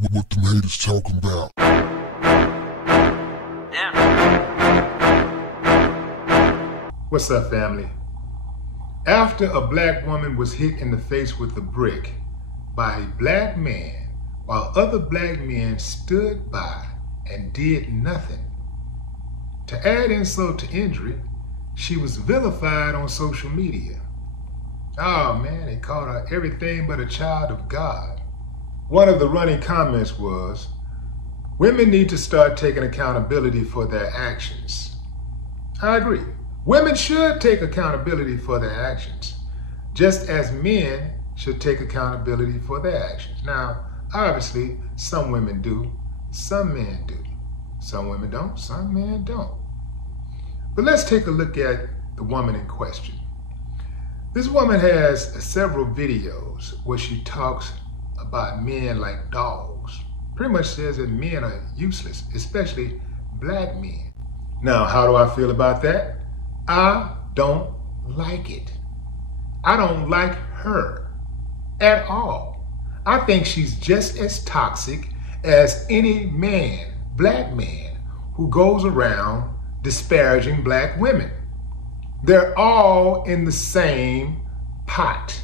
What them haters talking about? What's up, family? After a black woman was hit in the face with a brick by a black man while other black men stood by and did nothing, to add insult to injury, she was vilified on social media. Oh man, they called her everything but a child of God. One of the running comments was, women need to start taking accountability for their actions. I agree. Women should take accountability for their actions, just as men should take accountability for their actions. Now, obviously, some women do, some men do. Some women don't, some men don't. But let's take a look at the woman in question. This woman has several videos where she talks about men like dogs. Pretty much says that men are useless, especially black men. Now, how do I feel about that? I don't like it. I don't like her at all. I think she's just as toxic as any man, black man, who goes around disparaging black women. They're all in the same pot.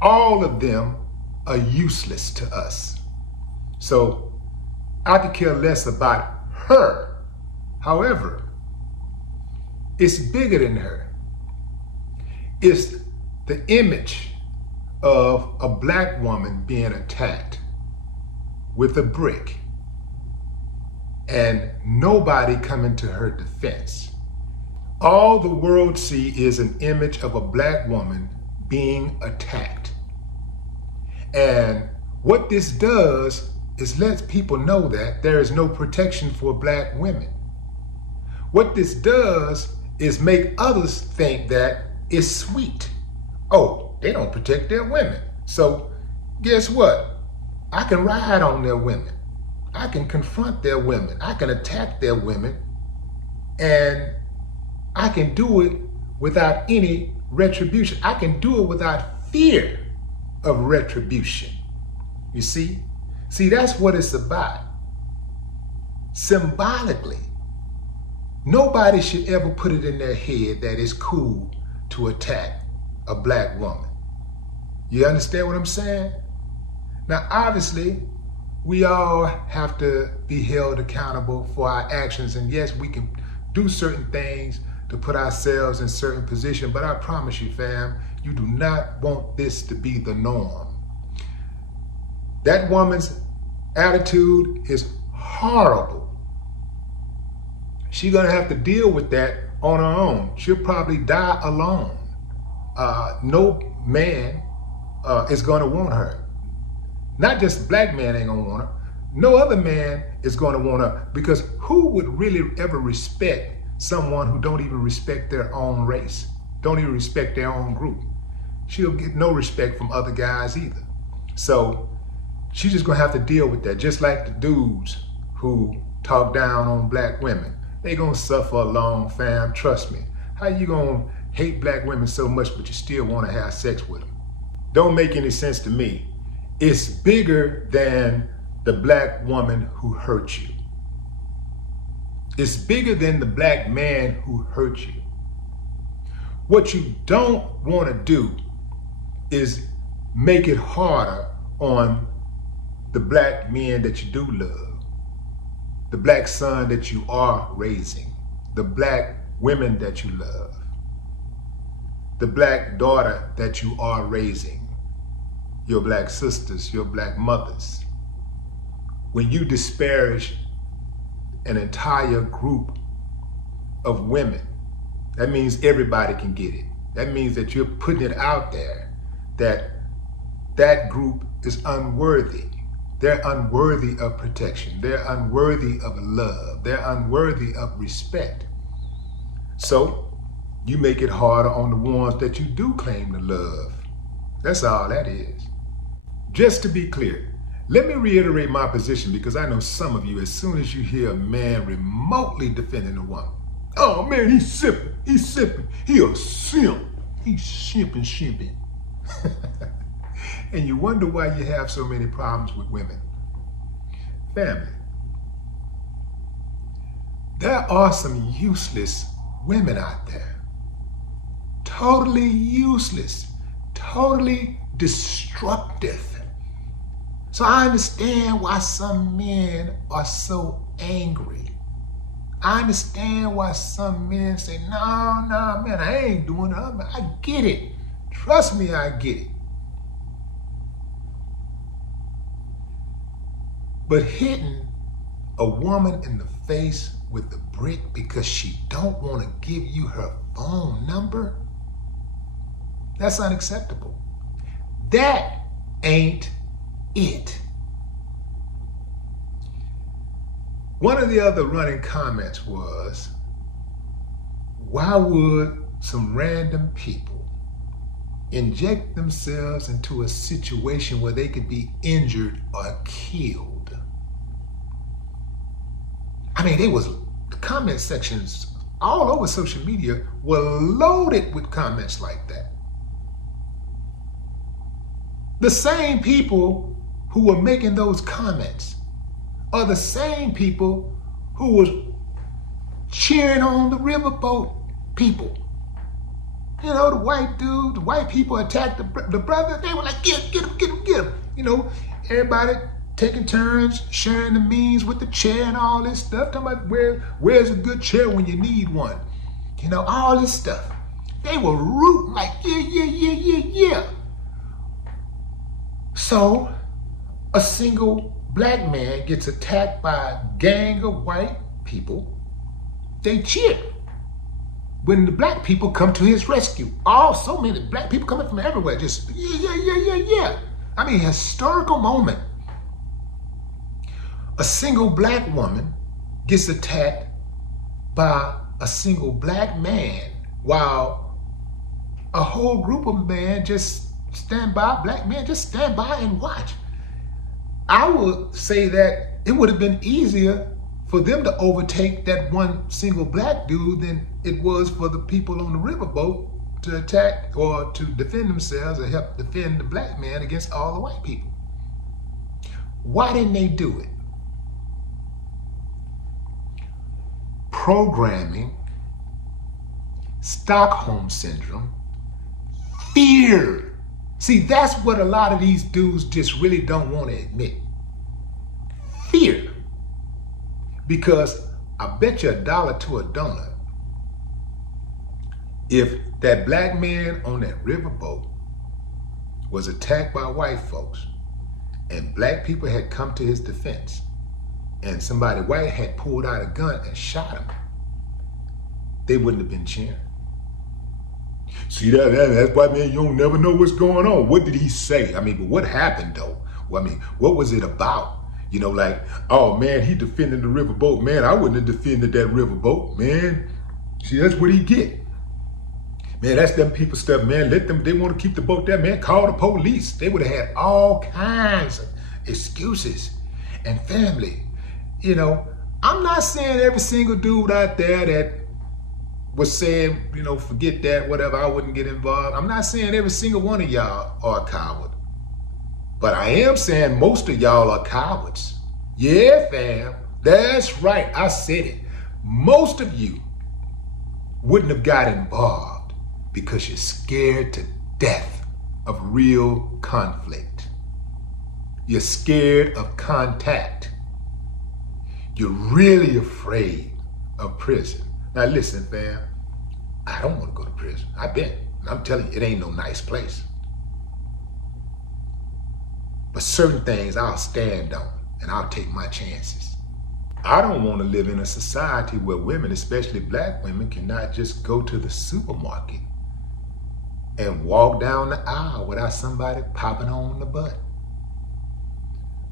All of them are useless to us. So I could care less about her. However, it's bigger than her. It's the image of a black woman being attacked with a brick and nobody coming to her defense. All the world sees is an image of a black woman being attacked. And what this does is lets people know that there is no protection for black women. What this does is make others think that it's sweet. Oh, they don't protect their women. So guess what? I can ride on their women. I can confront their women. I can attack their women. And I can do it without any retribution. I can do it without fear of retribution. You see? See, that's what it's about. Symbolically, nobody should ever put it in their head that it's cool to attack a black woman. You understand what I'm saying? Now, obviously, we all have to be held accountable for our actions. And yes, we can do certain things to put ourselves in certain position, but I promise you, fam, you do not want this to be the norm. That woman's attitude is horrible. She's gonna have to deal with that on her own. She'll probably die alone. No man is gonna want her. Not just black man ain't gonna want her. No other man is gonna want her, because who would really ever respect someone who don't even respect their own race, don't even respect their own group? She'll get no respect from other guys either. So she's just gonna have to deal with that, just like the dudes who talk down on black women. They gonna suffer along, fam, trust me. How you gonna hate black women so much but you still wanna have sex with them? Don't make any sense to me. It's bigger than the black woman who hurt you. It's bigger than the black man who hurt you. What you don't want to do is make it harder on the black men that you do love, the black son that you are raising, the black women that you love, the black daughter that you are raising, your black sisters, your black mothers. When you disparage an entire group of women, that means everybody can get it. That means that you're putting it out there that that group is unworthy. They're unworthy of protection. They're unworthy of love. They're unworthy of respect. So you make it harder on the ones that you do claim to love. That's all that is. Just to be clear, let me reiterate my position, because I know some of you, as soon as you hear a man remotely defending a woman, oh man, he's sipping, he a simp, he's shimping. And you wonder why you have so many problems with women. Family, there are some useless women out there. Totally useless, totally destructive. So I understand why some men are so angry. I understand why some men say, no, man, I ain't doing it. I get it. Trust me, I get it. But hitting a woman in the face with a brick because she don't want to give you her phone number, that's unacceptable. That ain't it. One of the other running comments was, why would some random people inject themselves into a situation where they could be injured or killed? I mean, the comment sections all over social media were loaded with comments like that. The same people who were making those comments are the same people who was cheering on the riverboat people. You know, the white dude, the white people attacked the brother. They were like, get him. You know, everybody taking turns, sharing the memes with the chair and all this stuff. Talking about where's a good chair when you need one. You know, all this stuff. They were rooting like, yeah. So, a single black man gets attacked by a gang of white people. They cheer when the black people come to his rescue. So many black people coming from everywhere, just yeah. I mean, historical moment. A single black woman gets attacked by a single black man while a whole group of men just stand by, black men just stand by and watch. I would say that it would have been easier for them to overtake that one single black dude than it was for the people on the riverboat to attack or to defend themselves or help defend the black man against all the white people. Why didn't they do it? Programming, Stockholm Syndrome, fear. See, that's what a lot of these dudes just really don't want to admit. Fear. Because I bet you $1 to a donut, if that black man on that riverboat was attacked by white folks and black people had come to his defense and somebody white had pulled out a gun and shot him, they wouldn't have been cheering. See, that's why, man, you don't never know what's going on. What did he say? I mean, but what happened, though? Well, I mean, what was it about? You know, like, oh, man, he defended the riverboat. Man, I wouldn't have defended that riverboat, man. See, that's what he get. Man, that's them people stuff, man. Let them, they want to keep the boat there, man. Call the police. They would have had all kinds of excuses. And family, you know, I'm not saying every single dude out there that was saying, you know, forget that, whatever, I wouldn't get involved. I'm not saying every single one of y'all are a coward. But I am saying most of y'all are cowards. Yeah, fam, that's right, I said it. Most of you wouldn't have got involved because you're scared to death of real conflict. You're scared of contact. You're really afraid of prison. Now listen, fam, I don't want to go to prison. I've been. And I'm telling you, it ain't no nice place. But certain things I'll stand on and I'll take my chances. I don't want to live in a society where women, especially black women, cannot just go to the supermarket and walk down the aisle without somebody popping on the butt.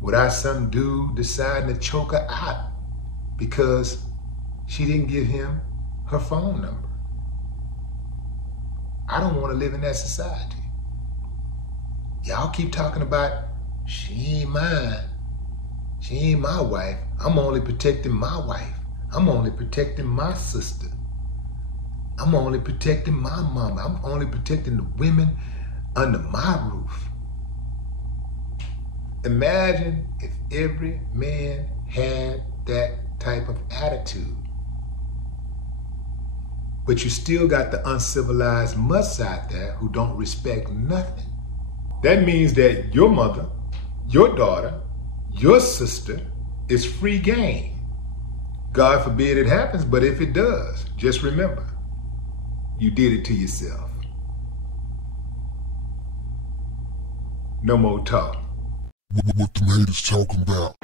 Without some dude deciding to choke her out because she didn't give him her phone number. I don't want to live in that society. Y'all keep talking about, she ain't mine. She ain't my wife. I'm only protecting my wife. I'm only protecting my sister. I'm only protecting my mama. I'm only protecting the women under my roof. Imagine if every man had that type of attitude. But you still got the uncivilized mutts out there who don't respect nothing. That means that your mother, your daughter, your sister is free game. God forbid it happens, but if it does, just remember, you did it to yourself. No more talk. What the haters talking about?